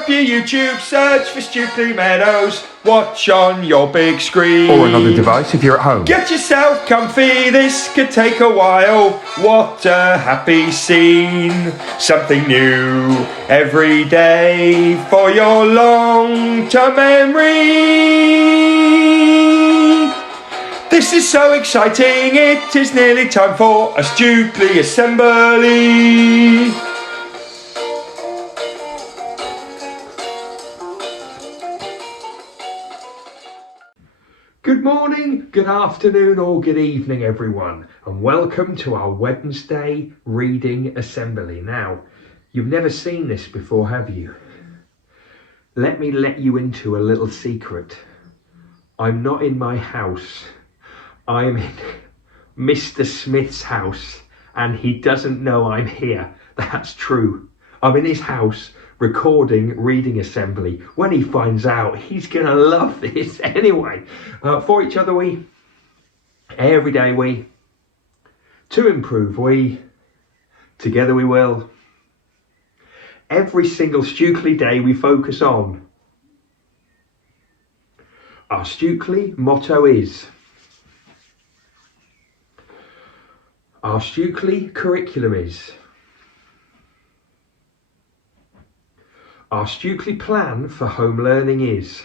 up your YouTube, search for Stukeley Meadows, watch on your big screen. Or another device if you're at home. Get yourself comfy, this could take a while. What a happy scene. Something new every day for your long-term memory. This is so exciting, it is nearly time for a Stukeley assembly. Good morning, good afternoon or good evening everyone, and welcome to our Wednesday reading assembly. Now, you've never seen this before, have you? Let me let you into a little secret. I'm not in my house. I'm in Mr. Smith's house, and he doesn't know I'm here. That's true. I'm in his house recording reading assembly. When he finds out, he's gonna love this. Anyway, for each other we, every day we, to improve we, together we will. Every single Stukeley day we focus on. Our Stukeley motto is, our Stukeley curriculum is, our Stukeley plan for home learning is.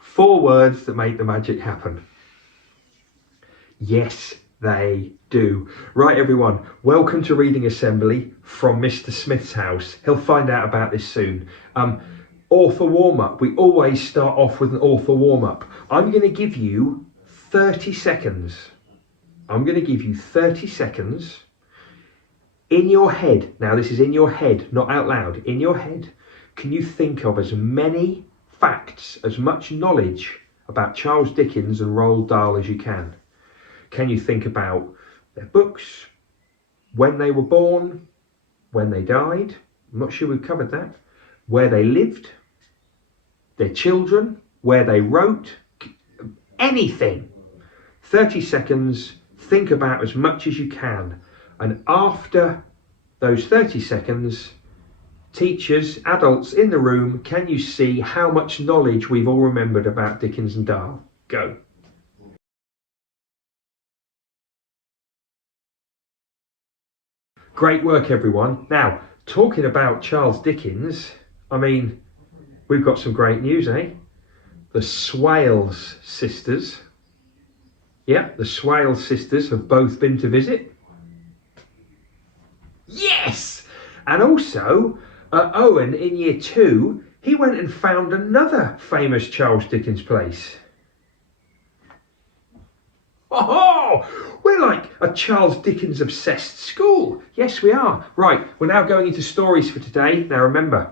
4 words that make the magic happen. Yes, they do. Right everyone, welcome to reading assembly from Mr. Smith's house. He'll find out about this soon. Author warm-up. We always start off with an author warm-up. I'm going to give you 30 seconds. I'm going to give you 30 seconds in your head. Now this is in your head, not out loud. In your head, can you think of as many facts, as much knowledge about Charles Dickens and Roald Dahl as you can? Can you think about their books, when they were born, when they died? I'm not sure we've covered that. Where they lived, their children, where they wrote, anything. 30 seconds, think about as much as you can. And after those 30 seconds, teachers, adults in the room, can you see how much knowledge we've all remembered about Dickens and Dahl? Go. Great work, everyone. Now, talking about Charles Dickens, I mean, we've got some great news, eh? The Swales sisters. Yeah, the Swales sisters have both been to visit. Yes! And also, Owen in year 2, he went and found another famous Charles Dickens place. Oh, we're like a Charles Dickens obsessed school. Yes, we are. Right, we're now going into stories for today. Now remember,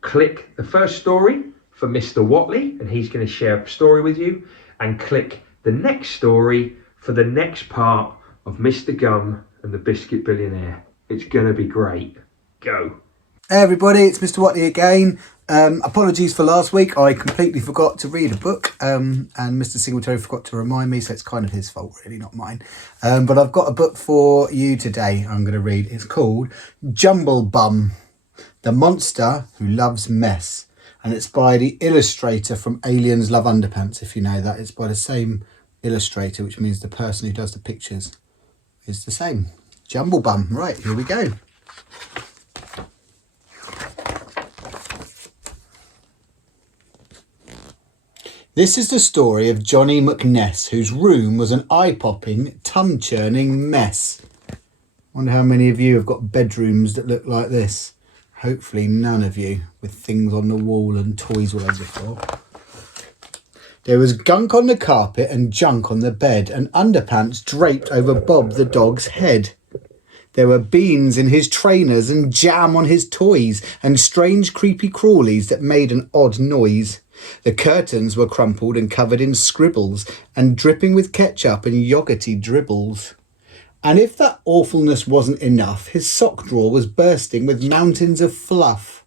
click the first story for Mr. Watley, and he's going to share a story with you, and click the next story for the next part of Mr. Gum and the Biscuit Billionaire. It's going to be great. Go. Hey everybody, it's Mr. Watley again. Apologies for last week. I completely forgot to read a book and Mr. Singletary forgot to remind me, so it's kind of his fault really, not mine. But I've got a book for you today I'm going to read. It's called Jumblebum, the Monster Who Loves Mess. And it's by the illustrator from Aliens Love Underpants, if you know that. It's by the same illustrator, which means the person who does the pictures is the same. Jumblebum. Right, here we go. This is the story of Johnny McNess, whose room was an eye-popping, tum-churning mess. Wonder how many of you have got bedrooms that look like this. Hopefully none of you, with things on the wall and toys all over the floor. There was gunk on the carpet and junk on the bed, and underpants draped over Bob the dog's head. There were beans in his trainers and jam on his toys, and strange creepy crawlies that made an odd noise. The curtains were crumpled and covered in scribbles, and dripping with ketchup and yoghurty dribbles. And if that awfulness wasn't enough, his sock drawer was bursting with mountains of fluff.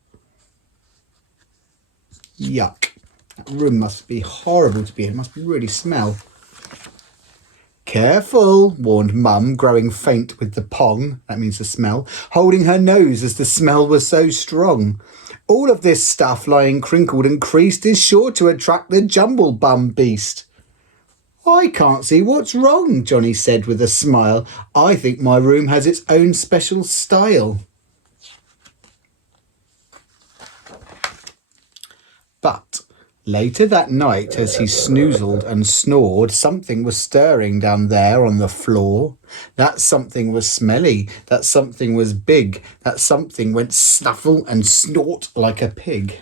Yuck. That room must be horrible to be in. It must really smell. Careful, warned Mum, growing faint with the pong, that means the smell, holding her nose as the smell was so strong. All of this stuff lying crinkled and creased is sure to attract the jumble bum beast. I can't see what's wrong, Johnny said with a smile. I think my room has its own special style. But later that night, as he snoozled and snored, something was stirring down there on the floor. That something was smelly, that something was big, that something went snuffle and snort like a pig.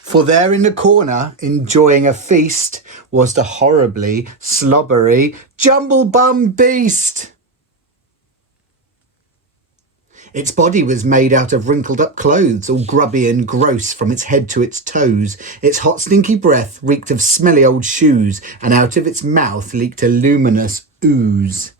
For there in the corner, enjoying a feast, was the horribly slobbery jumble-bum beast. Its body was made out of wrinkled-up clothes, all grubby and gross from its head to its toes. Its hot, stinky breath reeked of smelly old shoes, and out of its mouth leaked a luminous ooze.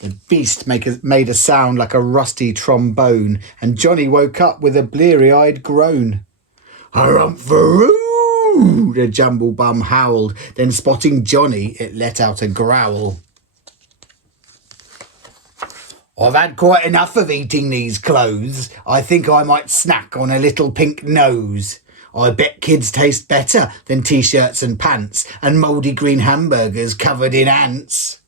The beast made a sound like a rusty trombone, and Johnny woke up with a bleary-eyed groan. "Harumph-a-roo!" the jumble-bum howled. Then, spotting Johnny, it let out a growl. "I've had quite enough of eating these clothes. I think I might snack on a little pink nose. I bet kids taste better than T-shirts and pants and mouldy green hamburgers covered in ants."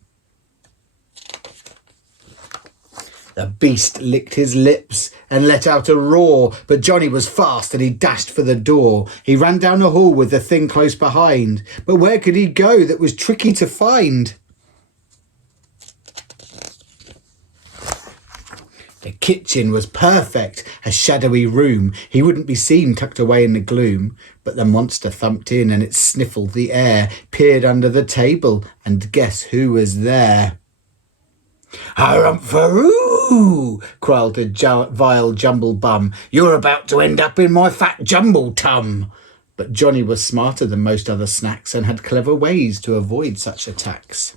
The beast licked his lips and let out a roar, but Johnny was fast and he dashed for the door. He ran down the hall with the thing close behind, but where could he go that was tricky to find? The kitchen was perfect, a shadowy room. He wouldn't be seen tucked away in the gloom. But the monster thumped in and it sniffled the air, peered under the table, and guess who was there? "Harumph-a-roo!" cried the vile jumble bum. "You're about to end up in my fat jumble tum." But Johnny was smarter than most other snacks and had clever ways to avoid such attacks.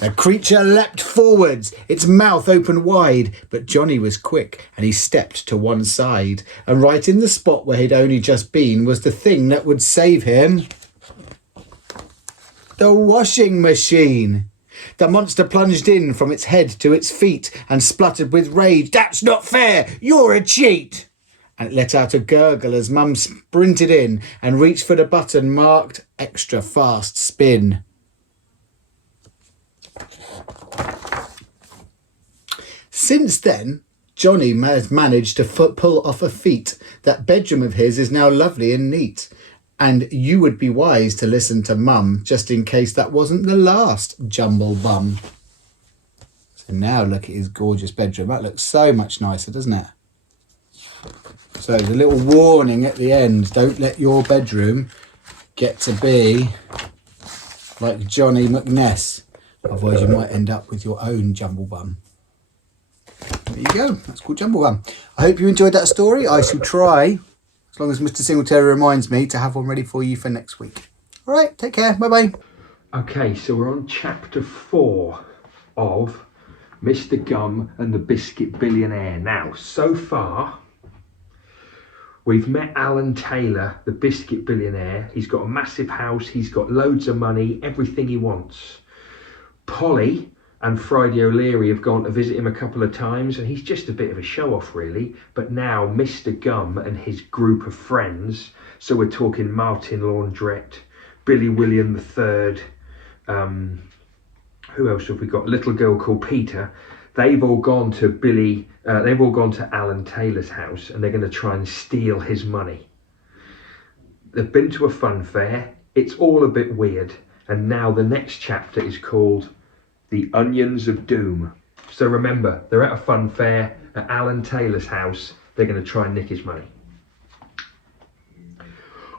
The creature leapt forwards, its mouth open wide, but Johnny was quick and he stepped to one side, and right in the spot where he'd only just been was the thing that would save him. The washing machine. The monster plunged in from its head to its feet and spluttered with rage. "That's not fair! You're a cheat!" And it let out a gurgle as Mum sprinted in and reached for the button marked extra fast spin. Since then, Johnny has managed to pull off a feat. That bedroom of his is now lovely and neat. And you would be wise to listen to Mum, just in case that wasn't the last jumble bum. So now look at his gorgeous bedroom. That looks so much nicer, doesn't it? So there's a little warning at the end. Don't let your bedroom get to be like Johnny McNess. Otherwise you might end up with your own jumble bum. There you go. That's called Jumble Bum. I hope you enjoyed that story. I shall try, as long as Mr. Singletary reminds me, to have one ready for you for next week. All right, take care. Bye-bye. Okay, so we're on chapter 4 of Mr. Gum and the Biscuit Billionaire. Now, so far, we've met Alan Taylor, the Biscuit Billionaire. He's got a massive house. He's got loads of money, everything he wants. Polly and Friday O'Leary have gone to visit him a couple of times, and he's just a bit of a show-off, really. But now Mr. Gum and his group of friends, so we're talking Martin Laundrette, Billy William III, who else have we got? Little girl called Peter. They've all gone to Alan Taylor's house, and they're going to try and steal his money. They've been to a fun fair. It's all a bit weird. And now the next chapter is called The Onions of Doom. So remember, they're at a fun fair at Alan Taylor's house. They're going to try and nick his money.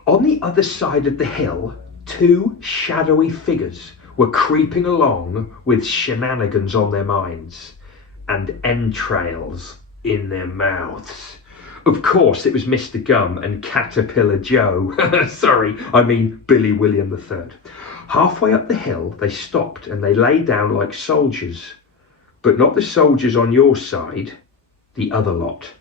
On the other side of the hill, two shadowy figures were creeping along with shenanigans on their minds and entrails in their mouths. Of course, it was Mr. Gum and Caterpillar Joe. Sorry, I mean Billy William III. Halfway up the hill, they stopped and they lay down like soldiers. But not the soldiers on your side, the other lot.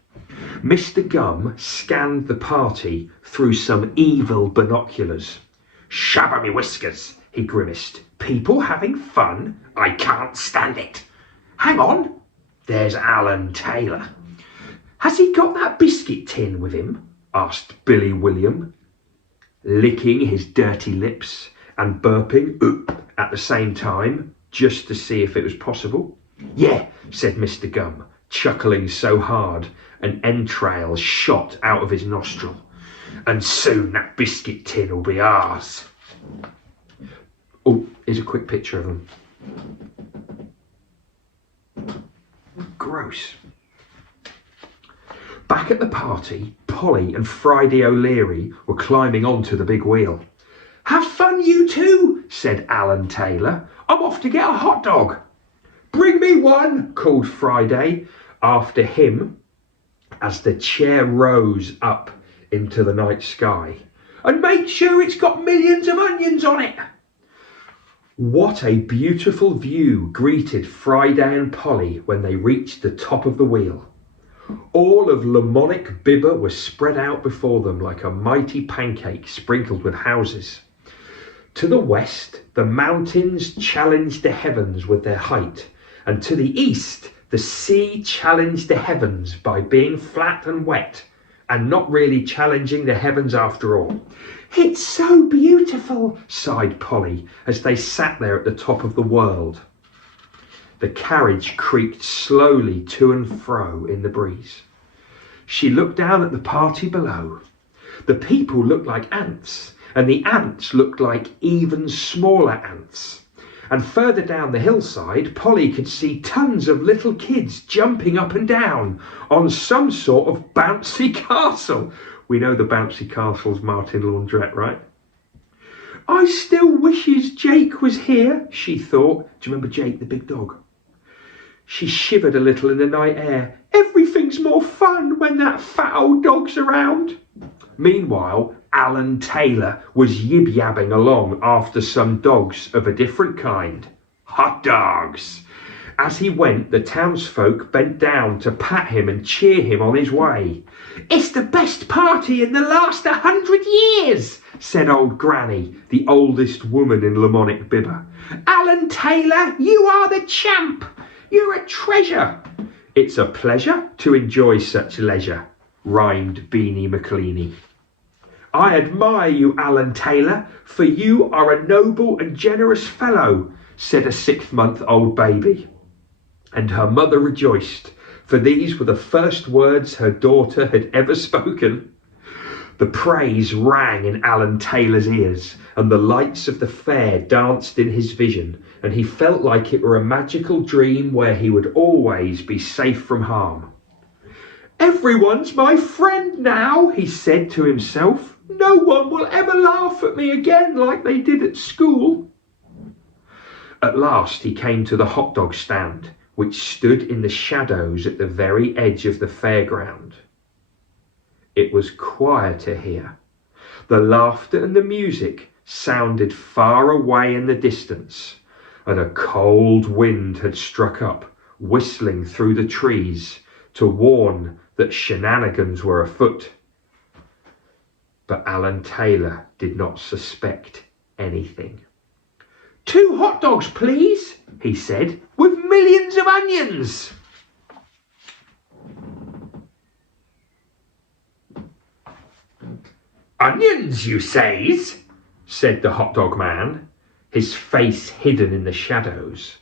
Mr. Gum scanned the party through some evil binoculars. "Shabba me whiskers," he grimaced. "People having fun? I can't stand it. Hang on, there's Alan Taylor." "Has he got that biscuit tin with him?" asked Billy William, licking his dirty lips and burping at the same time, just to see if it was possible. "Yeah," said Mr. Gum, chuckling so hard an entrail shot out of his nostril. "And soon that biscuit tin will be ours." Oh, here's a quick picture of them. Gross. Back at the party, Polly and Friday O'Leary were climbing onto the big wheel. "Have fun, you two," said Alan Taylor. "I'm off to get a hot dog." "Bring me one," called Friday after him as the chair rose up into the night sky. "And make sure it's got millions of onions on it." What a beautiful view greeted Friday and Polly when they reached the top of the wheel. All of Lamonic Bibber was spread out before them like a mighty pancake sprinkled with houses. To the west, the mountains challenged the heavens with their height, and to the east, the sea challenged the heavens by being flat and wet, and not really challenging the heavens after all. "It's so beautiful," sighed Polly as they sat there at the top of the world. The carriage creaked slowly to and fro in the breeze. She looked down at the party below. The people looked like ants, and the ants looked like even smaller ants. And further down the hillside, Polly could see tons of little kids jumping up and down on some sort of bouncy castle. We know the bouncy castle's Martin Laundrette, right? "I still wishes Jake was here," she thought. Do you remember Jake, the big dog? She shivered a little in the night air. "Everything's more fun when that fat old dog's around." Meanwhile, Alan Taylor was yib-yabbing along after some dogs of a different kind. Hot dogs! As he went, the townsfolk bent down to pat him and cheer him on his way. "It's the best party in the last 100 years, said old Granny, the oldest woman in Lamonic Bibber. "Alan Taylor, you are the champ! You're a treasure!" "It's a pleasure to enjoy such leisure," rhymed Beanie McLeany. "I admire you, Alan Taylor, for you are a noble and generous fellow," said a 6-month-old baby. And her mother rejoiced, for these were the first words her daughter had ever spoken. The praise rang in Alan Taylor's ears, and the lights of the fair danced in his vision, and he felt like it were a magical dream where he would always be safe from harm. "Everyone's my friend now," he said to himself. "No one will ever laugh at me again like they did at school." At last he came to the hot dog stand, which stood in the shadows at the very edge of the fairground. It was quieter here. The laughter and the music sounded far away in the distance, and a cold wind had struck up, whistling through the trees to warn that shenanigans were afoot. But Alan Taylor did not suspect anything. "2 hot dogs, please," he said, "with millions of onions." "Onions, you says?" said the hot dog man, his face hidden in the shadows.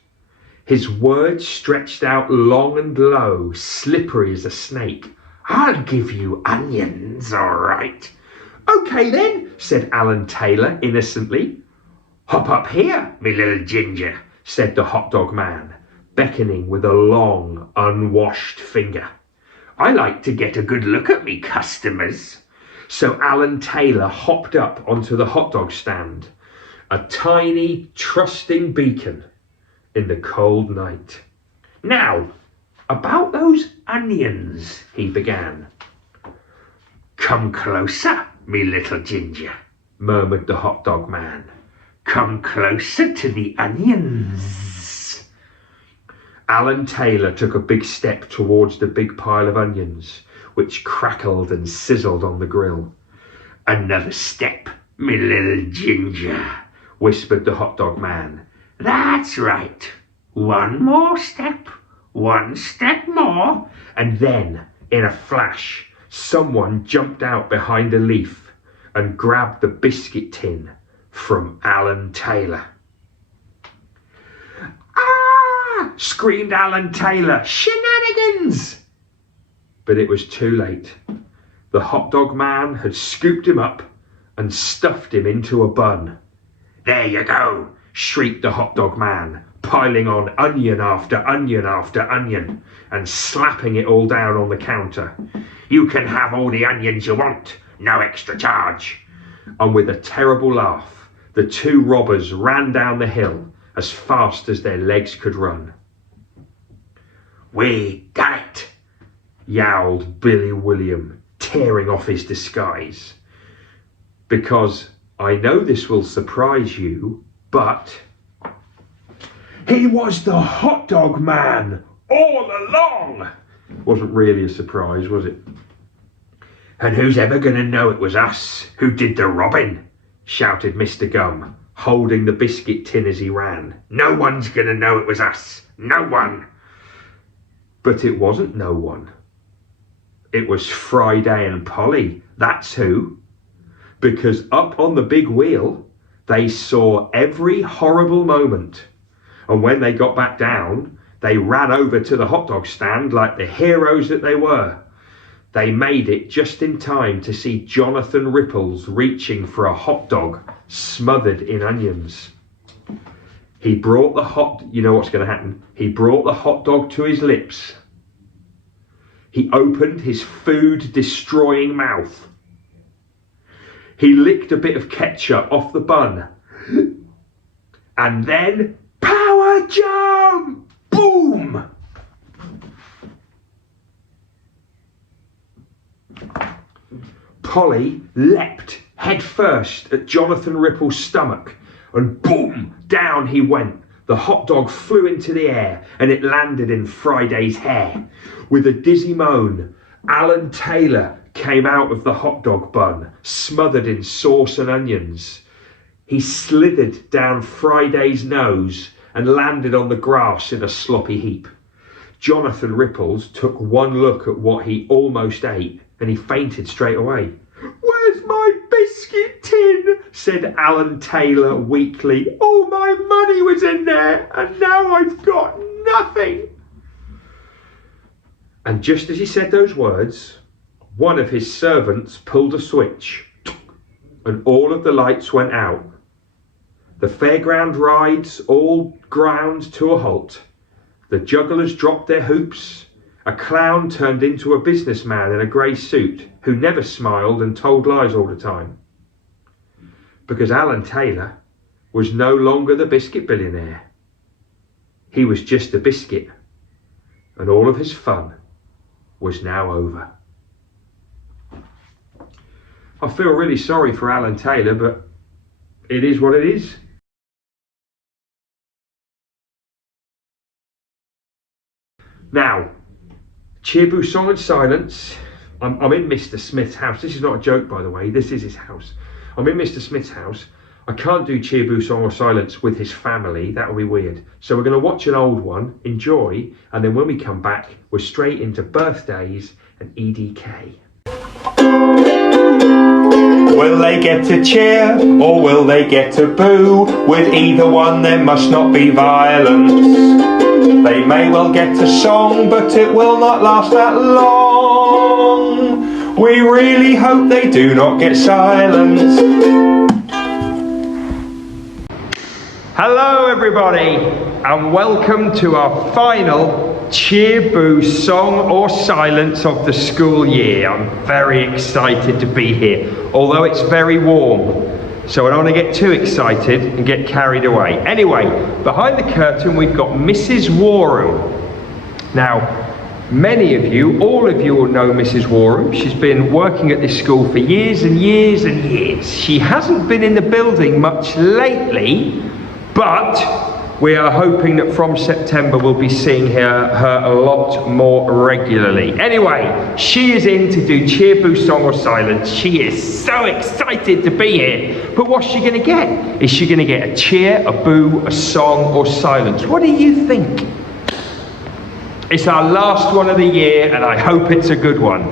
His words stretched out long and low, slippery as a snake. "I'll give you onions, all right." "OK then," said Alan Taylor innocently. "Hop up here, me little ginger," said the hot dog man, beckoning with a long, unwashed finger. "I like to get a good look at me customers." So Alan Taylor hopped up onto the hot dog stand, a tiny, trusting beacon in the cold night. "Now, about those onions," he began. "Come closer, me little ginger," murmured the hot dog man. "Come closer to the onions." Alan Taylor took a big step towards the big pile of onions, which crackled and sizzled on the grill. "Another step, me little ginger," whispered the hot dog man. "That's right. One more step, one step more." And then, in a flash, someone jumped out behind a leaf and grabbed the biscuit tin from Alan Taylor. "Ah!" screamed Alan Taylor. "Shenanigans!" But it was too late. The hot dog man had scooped him up and stuffed him into a bun. "There you go," shrieked the hot dog man, piling on onion after onion after onion and slapping it all down on the counter. "You can have all the onions you want, no extra charge." And with a terrible laugh, the two robbers ran down the hill as fast as their legs could run. "We done it," yowled Billy William, tearing off his disguise. "Because I know this will surprise you, but he was the hot dog man all along." Wasn't really a surprise, was it? "And who's ever going to know it was us who did the robbing?" shouted Mr. Gum, holding the biscuit tin as he ran. "No one's going to know it was us. No one." But it wasn't no one. It was Friday and Polly, that's who. Because up on the big wheel, they saw every horrible moment. And when they got back down, they ran over to the hot dog stand like the heroes that they were. They made it just in time to see Jonathan Ripples reaching for a hot dog smothered in onions. He brought you know what's going to happen? He brought the hot dog to his lips. He opened his food-destroying mouth. He licked a bit of ketchup off the bun. And then, power jump! Boom! Polly leapt head first at Jonathan Ripple's stomach, and boom, down he went. The hot dog flew into the air and it landed in Friday's hair. With a dizzy moan, Alan Taylor came out of the hot dog bun, smothered in sauce and onions. He slithered down Friday's nose and landed on the grass in a sloppy heap. Jonathan Ripples took one look at what he almost ate and he fainted straight away. "Where's my biscuit tin?" said Alan Taylor weakly. "All my money was in there and now I've got nothing." And just as he said those words, one of his servants pulled a switch and all of the lights went out. The fairground rides all ground to a halt. The jugglers dropped their hoops. A clown turned into a businessman in a grey suit who never smiled and told lies all the time. Because Alan Taylor was no longer the biscuit billionaire. He was just a biscuit, and all of his fun was now over. I feel really sorry for Alan Taylor, but it is what it is. Now, Cheerboo Song and Silence. I'm in Mr. Smith's house. This is not a joke, by the way. This is his house. I'm in Mr. Smith's house. I can't do Cheerboo Song or Silence with his family. That would be weird. So we're going to watch an old one, enjoy, and then when we come back, we're straight into birthdays and EDK. Will they get to cheer or will they get to boo? With either one there must not be violence. They may well get a song, but it will not last that long. We really hope they do not get silence. Hello everybody, and welcome to our final Cheerboo Song or Silence of the school year. I'm very excited to be here, although it's very warm. So I don't want to get too excited and get carried away. Anyway, behind the curtain we've got Mrs. Warham. Now, many of you, all of you will know Mrs. Warham. She's been working at this school for years and years and years. She hasn't been in the building much lately, but We are hoping that from September we'll be seeing her a lot more regularly. Anyway, she is in to do cheer, boo, song or silence. She is so excited to be here. But what's she going to get? Is she going to get a cheer, a boo, a song or silence? What do you think? It's our last one of the year and I hope it's a good one.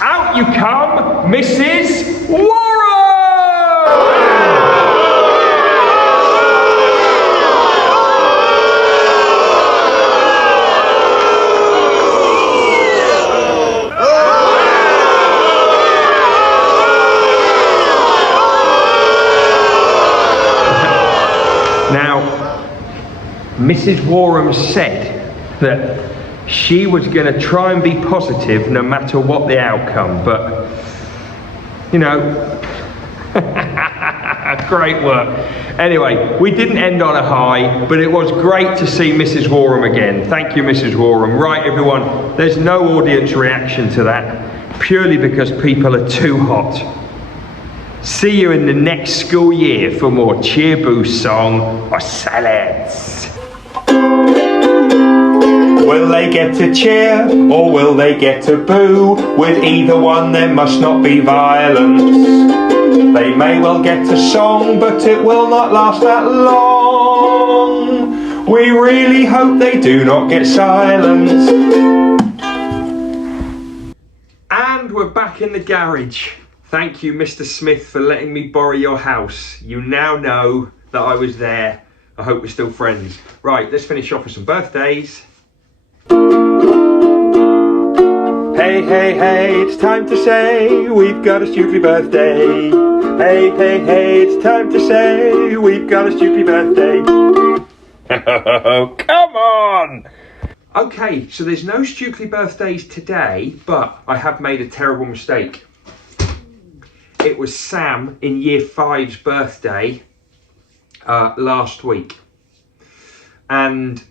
Out you come, Mrs. Warren! Mrs. Warham said that she was going to try and be positive no matter what the outcome, but, you know, great work. Anyway, we didn't end on a high, but it was great to see Mrs. Warham again. Thank you, Mrs. Warham. Right, everyone, there's no audience reaction to that, purely because people are too hot. See you in the next school year for more cheer, boo, song or silence. Will they get to cheer or will they get to boo? With either one there must not be violence. They may well get a song but it will not last that long. We really hope they do not get silence. And we're back in the garage. Thank you, Mr. Smith, for letting me borrow your house. You now know that I was there. I hope we're still friends. Right, let's finish off with some birthdays. Hey, hey, hey, it's time to say we've got a Stukeley birthday. Hey, hey, hey, it's time to say we've got a Stukeley birthday. Come on! Okay, so there's no Stukeley birthdays today, but I have made a terrible mistake. It was Sam in Year 5's birthday last week. And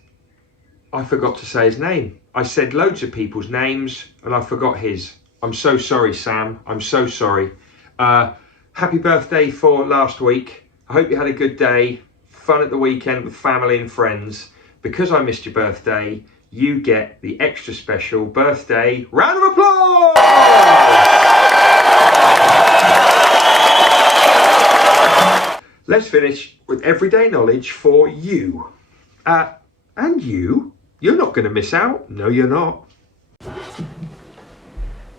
I forgot to say his name. I said loads of people's names and I forgot his. I'm so sorry, Sam. I'm so sorry. Happy birthday for last week. I hope you had a good day. Fun at the weekend with family and friends. Because I missed your birthday, you get the extra special birthday round of applause! Let's finish with everyday knowledge for you. And you? You're not going to miss out. No, you're not.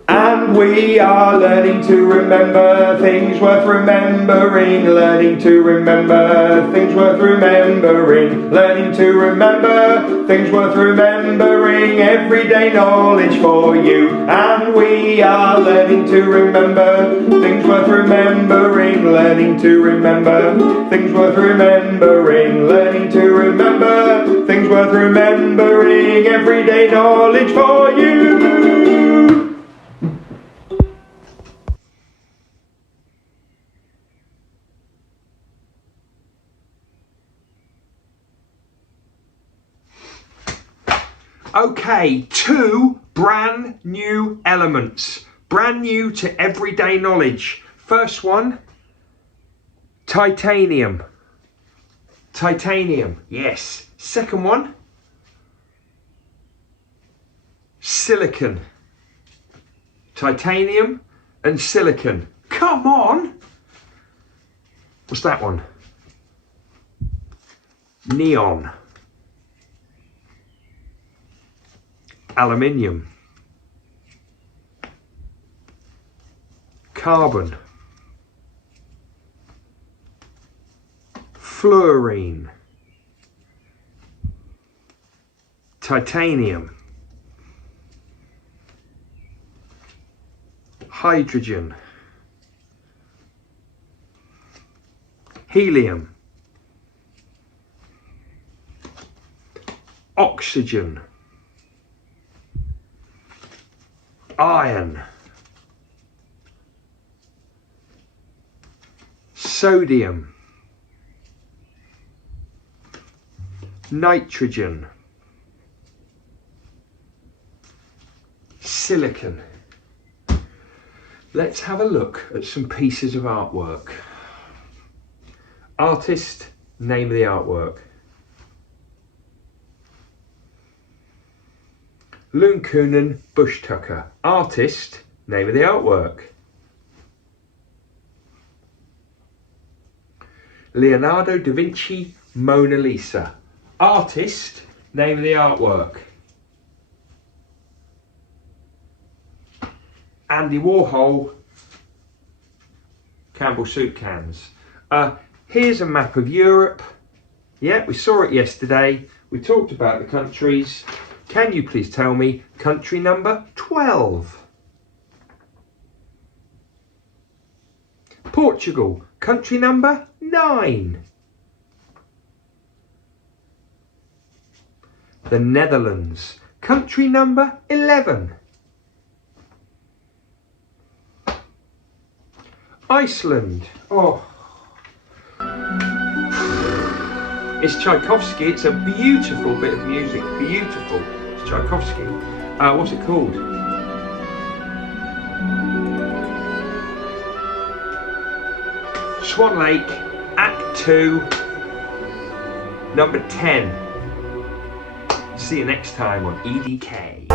And we are learning to remember things worth remembering. Learning to remember things worth remembering. Learning to remember things worth remembering. Everyday knowledge for you. And we are learning to remember things worth remembering. Learning to remember things worth remembering. Learning to remember things worth remembering. Everyday knowledge for you. Okay, 2 brand new elements. Brand new to everyday knowledge. First one, titanium. Titanium, yes. Second one, silicon. Titanium and silicon. Come on! What's that one? Neon. Aluminium. Carbon. Fluorine. Titanium. Hydrogen. Helium. Oxygen. Iron. Sodium. Nitrogen. Silicon. Let's have a look at some pieces of artwork. Artist, name of the artwork. Lunkunen Bushtucker. Artist, name of the artwork. Leonardo da Vinci Mona Lisa. Artist, name of the artwork. Andy Warhol, Campbell soup cans. Here's a map of Europe. Yeah, we saw it yesterday. We talked about the countries. Can you please tell me country number 12? Portugal, country number 9. The Netherlands, country number 11. Iceland. Oh, it's Tchaikovsky. It's a beautiful bit of music. Beautiful. It's Tchaikovsky. What's it called? Swan Lake, Act 2, number 10. See you next time on EDK.